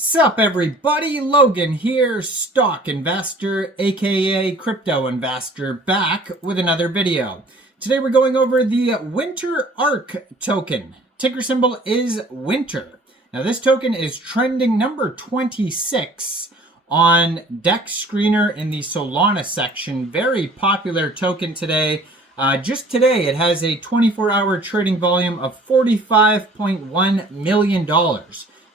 Sup everybody, Logan here, stock investor, aka crypto investor, back with another video. Today we're going over the Winter ARC token. Ticker symbol is Winter. Now this token is trending number 26 on DEX Screener in the Solana section. Very popular token today. Just today it has a 24-hour trading volume of $45.1 million.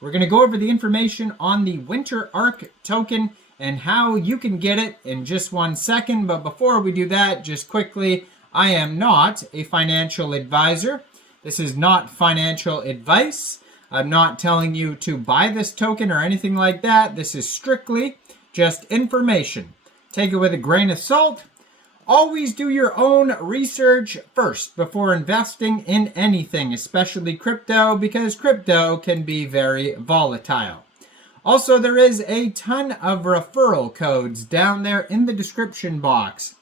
We're going to go over the information on the Winter ARC token and how you can get it in just 1 second. But before we do that, just quickly, I am not a financial advisor. This is not financial advice. I'm not telling you to buy this token or anything like that. This is strictly just information. Take it with a grain of salt. Always do your own research first before investing in anything, especially crypto, because crypto can be very volatile. Also, there is a ton of referral codes down there in the description box.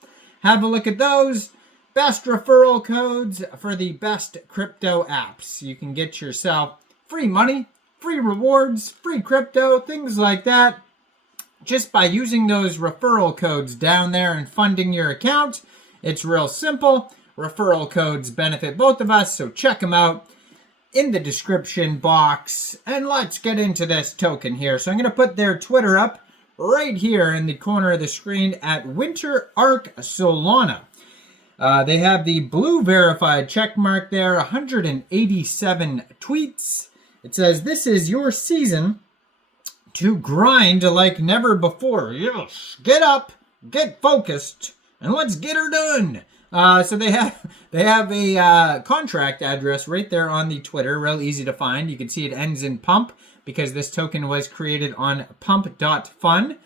Have a look at those. Best referral codes for the best crypto apps. You can get yourself free money, free rewards, free crypto, things like that, just by using those referral codes down there and funding your account. It's real simple. Referral codes benefit both of us, so check them out in the description box. And let's get into this token here. So I'm going to put their Twitter up right here in the corner of the screen at Winter ARC Solana. They have the blue verified check mark there, 187 tweets. It says, "This is your season to grind like never before. Yes, get up, get focused, and let's get her done." So they have a contract address right there on the Twitter, real easy to find. You can see it ends in pump because this token was created on pump.fun.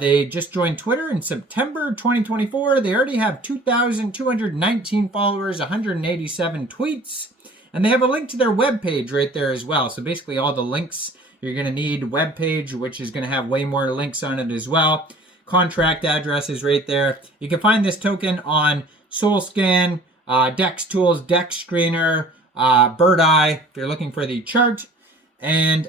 They just joined Twitter in September 2024. They already have 2,219 followers, 187 tweets, and they have a link to their webpage right there as well. So basically all the links you're going to need, webpage, which is going to have way more links on it as well. Contract address is right there. You can find this token on SolScan, DEX Tools, DEX Screener, Bird Eye, if you're looking for the chart. And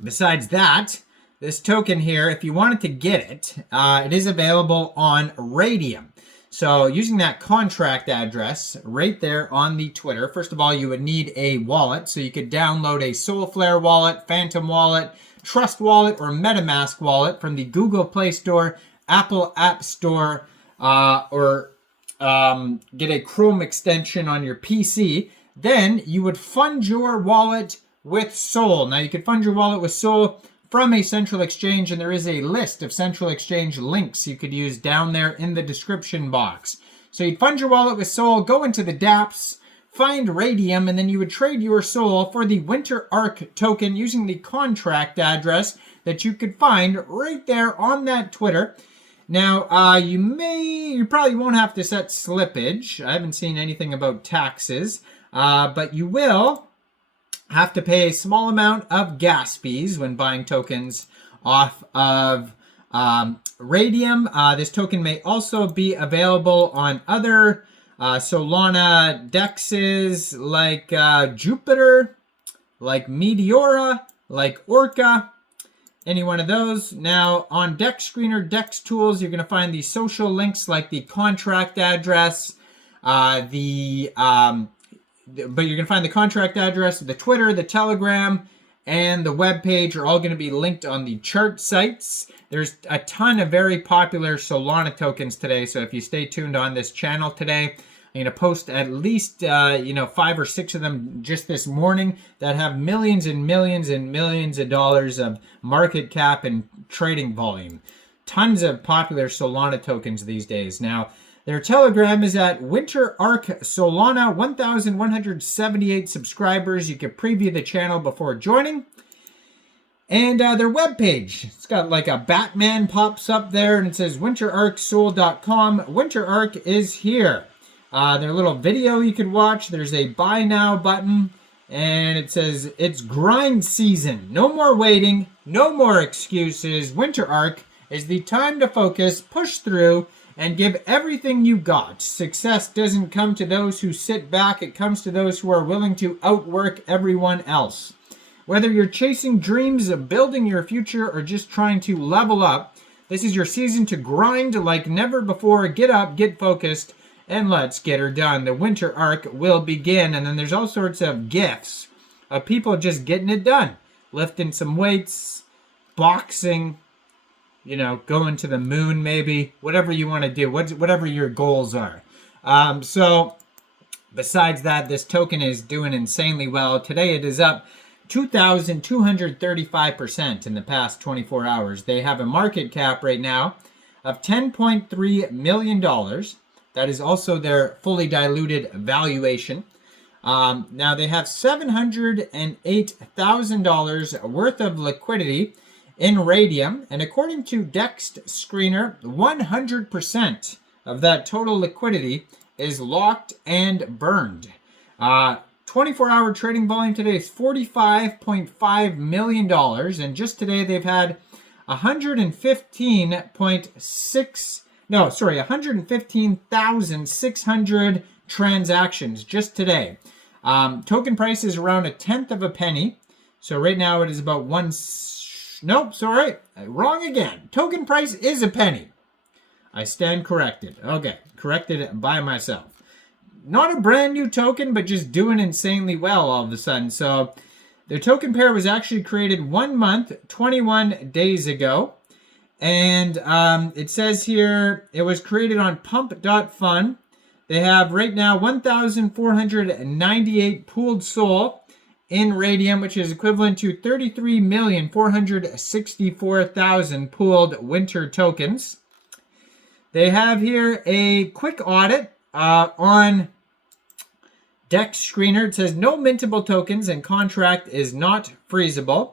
besides that, this token here, if you wanted to get it, it is available on Raydium. So using that contract address right there on the Twitter, first of all, you would need a wallet. So you could download a Soulflare wallet, Phantom wallet, Trust wallet, or MetaMask wallet from the Google Play Store, Apple App Store, or get a Chrome extension on your PC. Then you would fund your wallet with Sol. Now you could fund your wallet with Sol from a central exchange, and there is a list of central exchange links you could use down there in the description box. So you'd fund your wallet with Sol, go into the dApps, find Raydium, and then you would trade your Sol for the Winter ARC token using the contract address that you could find right there on that Twitter. Now, you probably won't have to set slippage. I haven't seen anything about taxes, but you will have to pay a small amount of gas fees when buying tokens off of Raydium. This token may also be available on other Solana dexes like Jupiter, like Meteora, like Orca, any one of those. Now on DEX Screener, DEX Tools, you're going to find the social links like the contract address, but you're going to find the contract address, the Twitter, the Telegram, and the webpage are all going to be linked on the chart sites. There's a ton of very popular Solana tokens today, so if you stay tuned on this channel today, I'm going to post at least 5 or 6 of them just this morning that have millions and millions and millions of dollars of market cap and trading volume. Tons of popular Solana tokens these days. Now, their Telegram is at Winter ARC Solana, 1,178 subscribers. You can preview the channel before joining. And their webpage, it's got like a Batman pops up there and it says winterarcsol.com. Winter ARC is here. Their little video you can watch. There's a buy now button and it says it's grind season. No more waiting, no more excuses. Winter ARC is the time to focus, push through, and give everything you got. Success doesn't come to those who sit back. It comes to those who are willing to outwork everyone else. Whether you're chasing dreams of building your future or just trying to level up, this is your season to grind like never before. Get up, get focused, and let's get her done. The winter arc will begin, and then there's all sorts of gifts of people just getting it done. Lifting some weights, boxing, you know, going to the moon maybe, whatever you want to do, whatever your goals are. So besides that, this token is doing insanely well. Today it is up 2,235% in the past 24 hours. They have a market cap right now of $10.3 million. That is also their fully diluted valuation. Now they have $708,000 worth of liquidity in Raydium, and according to DEX Screener, 100% of that total liquidity is locked and burned. 24-hour trading volume today is $45.5 million, and just today they've had 115,600 transactions just today. Token price is around 1/10 of a penny. So right now it is about nope, sorry, wrong again. Token price is a penny. I stand corrected. Okay, corrected it by myself. Not a brand new token, but just doing insanely well all of a sudden. So their token pair was actually created 1 month, 21 days ago. And it says here it was created on pump.fun. They have right now 1,498 pooled SOL in Raydium, which is equivalent to 33,464,000 pooled winter tokens. They have here a quick audit on DEX Screener. It says no mintable tokens and contract is not freezable.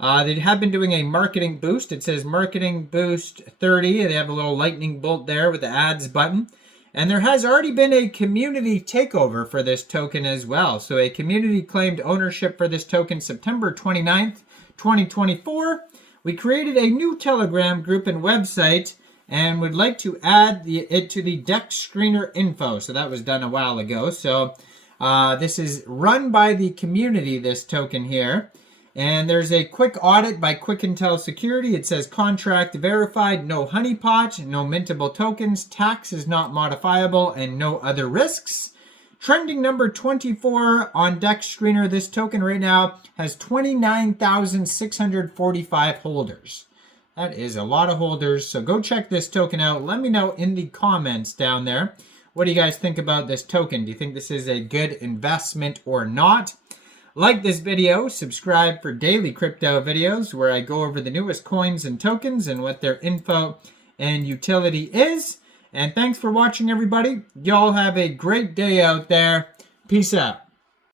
They have been doing a marketing boost. It says marketing boost 30. They have a little lightning bolt there with the ads button. And there has already been a community takeover for this token as well. So a community claimed ownership for this token September 29th, 2024. We created a new Telegram group and website and would like to add it to the DEX Screener info. So that was done a while ago. So this is run by the community, this token here. And there's a quick audit by Quick Intel Security. It says contract verified, no honeypot, no mintable tokens, tax is not modifiable, and no other risks. Trending number 24 on DEX Screener. This token right now has 29,645 holders. That is a lot of holders. So go check this token out. Let me know in the comments down there. What do you guys think about this token? Do you think this is a good investment or not? Like this video, subscribe for daily crypto videos where I go over the newest coins and tokens and what their info and utility is. And thanks for watching, everybody. Y'all have a great day out there. Peace out.